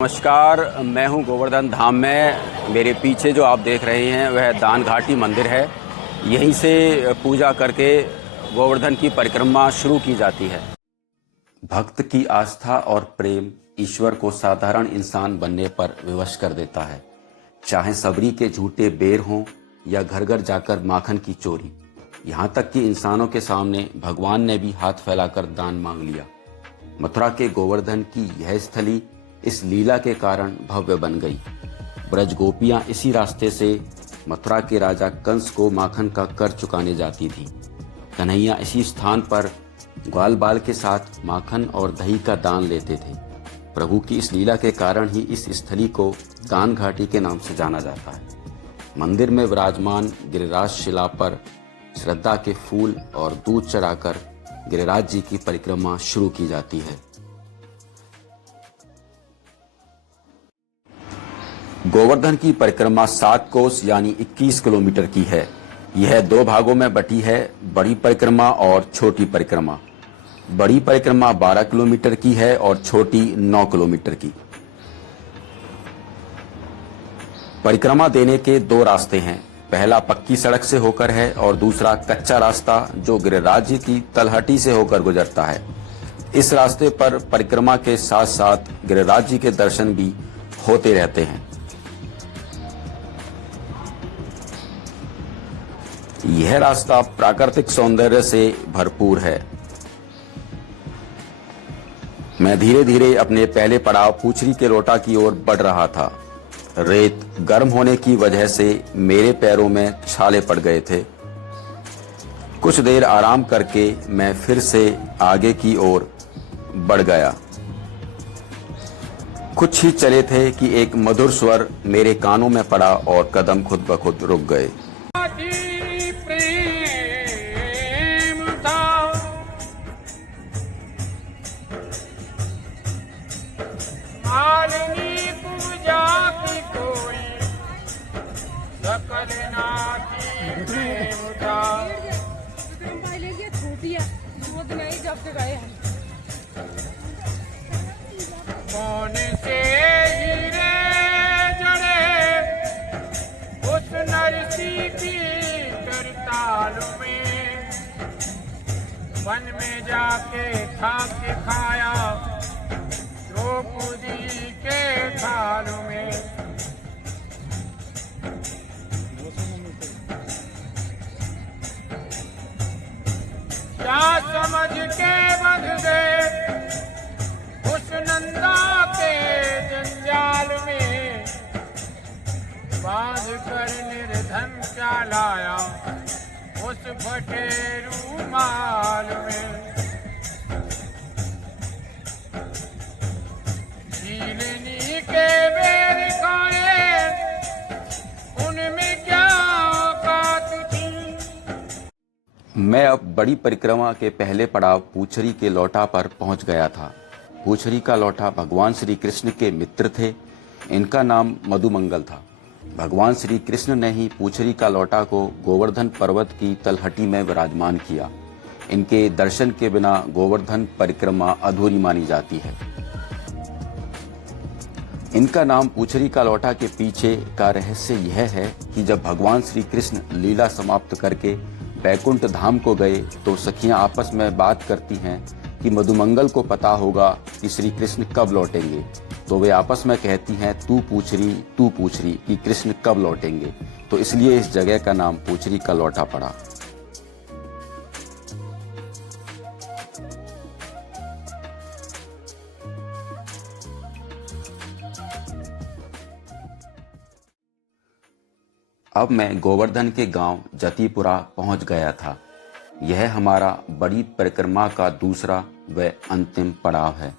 नमस्कार, मैं हूं गोवर्धन धाम में। मेरे पीछे जो आप देख रहे हैं वह दान घाटी मंदिर है। यहीं से पूजा करके गोवर्धन की परिक्रमा शुरू की जाती है। भक्त की आस्था और प्रेम ईश्वर को साधारण इंसान बनने पर विवश कर देता है। चाहे सबरी के झूठे बेर हों या घर घर जाकर माखन की चोरी, यहाँ तक कि इंसानों के सामने भगवान ने भी हाथ फैलाकर दान मांग लिया। मथुरा के गोवर्धन की यह स्थली इस लीला के कारण भव्य बन गई। ब्रज गोपियां इसी रास्ते से मथुरा के राजा कंस को माखन का कर चुकाने जाती थी। कन्हैया इसी स्थान पर ग्वाल बाल के साथ माखन और दही का दान लेते थे। प्रभु की इस लीला के कारण ही इस स्थली को दान घाटी के नाम से जाना जाता है। मंदिर में विराजमान गिरिराज शिला पर श्रद्धा के फूल और दूध चढ़ाकर गिरिराज जी की परिक्रमा शुरू की जाती है। गोवर्धन की परिक्रमा 7 कोस यानी 21 किलोमीटर की है। यह 2 भागों में बटी है, बड़ी परिक्रमा और छोटी परिक्रमा। बड़ी परिक्रमा 12 किलोमीटर की है और छोटी 9 किलोमीटर की। परिक्रमा देने के 2 रास्ते हैं। पहला पक्की सड़क से होकर है और दूसरा कच्चा रास्ता जो गिरिराज जी की तलहटी से होकर गुजरता है। इस रास्ते पर परिक्रमा के साथ साथ गिरिराज जी के दर्शन भी होते रहते हैं। यह रास्ता प्राकृतिक सौंदर्य से भरपूर है। मैं धीरे धीरे अपने पहले पड़ाव पूछरी के लोटा की ओर बढ़ रहा था। रेत गर्म होने की वजह से मेरे पैरों में छाले पड़ गए थे। कुछ देर आराम करके मैं फिर से आगे की ओर बढ़ गया। कुछ ही चले थे कि एक मधुर स्वर मेरे कानों में पड़ा और कदम खुद ब खुद रुक गए। कौन से हीरे जड़े उस नरसी की करताल में, वन में जाके खाक खाया द्रौपदी के थाल में। क्या समझ के बंध गए उस नंदा के जंजाल में, बांध कर निर्धन क्या लाया उस फटे रूमाल में। झीलनी के बेर खाए उनमें क्या औकात थी। मैं अब बड़ी परिक्रमा के पहले पड़ाव पूछरी के लोटा पर पहुंच गया था। पूछरी का लोटा भगवान श्री कृष्ण के मित्र थे। इनका नाम मधुमंगल था। भगवान श्री कृष्ण ने ही पूछरी का लोटा को गोवर्धन पर्वत की तलहटी में विराजमान किया। इनके दर्शन के बिना गोवर्धन परिक्रमा अधूरी मानी जाती है। इनका नाम पूछरी का लोटा के पीछे का रहस्य यह है कि जब भगवान श्री कृष्ण लीला समाप्त करके बैकुंठ धाम को गए तो सखियां आपस में बात करती हैं कि मधुमंगल को पता होगा कि श्री कृष्ण कब लौटेंगे। तो वे आपस में कहती हैं तू पूछ रही कि कृष्ण कब लौटेंगे। तो इसलिए इस जगह का नाम पूछरी का लोटा पड़ा। अब मैं गोवर्धन के गांव जतिपुरा पहुंच गया था। यह हमारा बड़ी परिक्रमा का दूसरा व अंतिम पड़ाव है।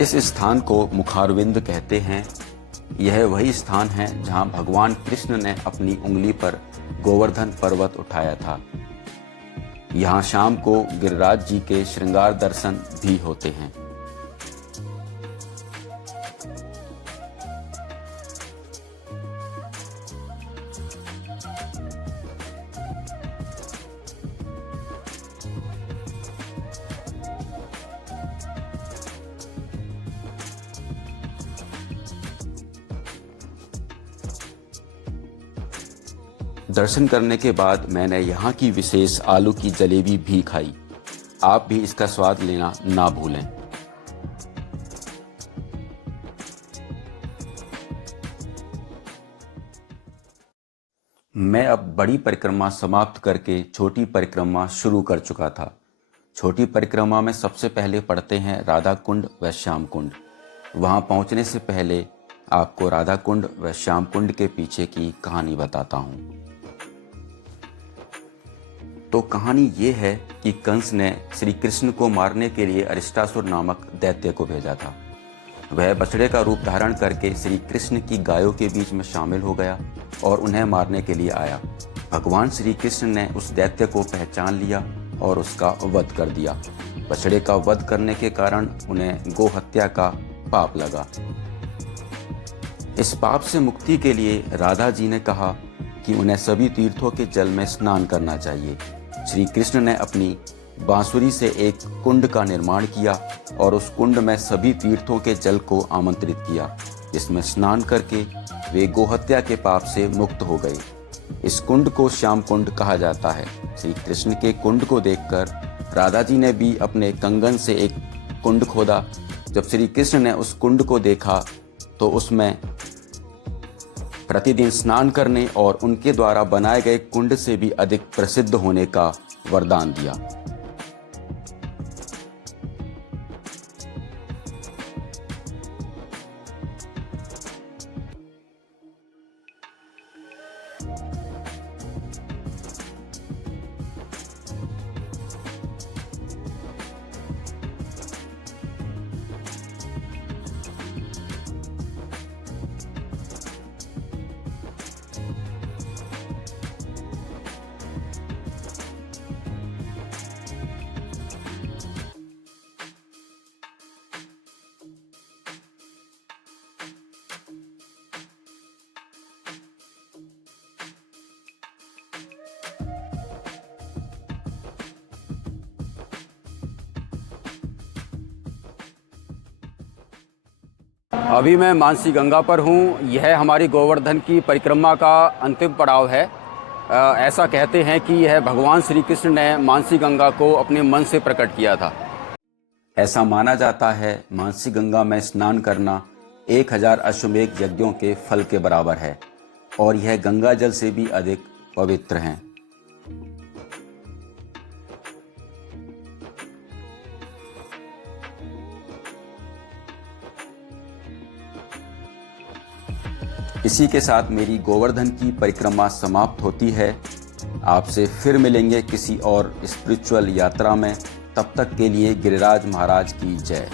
इस स्थान को मुखारविंद कहते हैं। यह वही स्थान है जहां भगवान कृष्ण ने अपनी उंगली पर गोवर्धन पर्वत उठाया था। यहाँ शाम को गिरिराज जी के श्रृंगार दर्शन भी होते हैं। दर्शन करने के बाद मैंने यहाँ की विशेष आलू की जलेबी भी खाई। आप भी इसका स्वाद लेना ना भूलें। मैं अब बड़ी परिक्रमा समाप्त करके छोटी परिक्रमा शुरू कर चुका था। छोटी परिक्रमा में सबसे पहले पड़ते हैं राधा कुंड व श्याम कुंड। वहाँ पहुँचने से पहले आपको राधा कुंड व श्याम कुंड के पीछे की कहानी बताता हूँ। तो कहानी ये है कि कंस ने श्री कृष्ण को मारने के लिए अरिष्टासुर नामक दैत्य को भेजा था। वह बछड़े का रूप धारण करके श्री कृष्ण की गायों के बीच में शामिल हो गया और उन्हें मारने के लिए आया। भगवान श्री कृष्ण ने उस दैत्य को पहचान लिया और उसका वध कर दिया। बछड़े का वध करने के कारण उन्हें गो हत्या का पाप लगा। इस पाप से मुक्ति के लिए राधा जी ने कहा कि उन्हें सभी तीर्थों के जल में स्नान करना चाहिए। श्री कृष्ण ने अपनी बांसुरी से एक कुंड का निर्माण किया और उस कुंड में सभी तीर्थों के जल को आमंत्रित किया, जिसमें स्नान करके वे गोहत्या के पाप से मुक्त हो गए। इस कुंड को श्याम कुंड कहा जाता है। श्री कृष्ण के कुंड को देखकर राधा जी ने भी अपने कंगन से एक कुंड खोदा। जब श्री कृष्ण ने उस कुंड को देखा तो उसमें प्रतिदिन स्नान करने और उनके द्वारा बनाए गए कुंड से भी अधिक प्रसिद्ध होने का वरदान दिया। अभी मैं मानसी गंगा पर हूँ। यह हमारी गोवर्धन की परिक्रमा का अंतिम पड़ाव है। ऐसा कहते हैं कि यह भगवान श्री कृष्ण ने मानसी गंगा को अपने मन से प्रकट किया था। ऐसा माना जाता है मानसी गंगा में स्नान करना 1000 अश्वमेध यज्ञों के फल के बराबर है और यह गंगा जल से भी अधिक पवित्र है। इसी के साथ मेरी गोवर्धन की परिक्रमा समाप्त होती है। आपसे फिर मिलेंगे किसी और स्पिरिचुअल यात्रा में। तब तक के लिए गिरिराज महाराज की जय।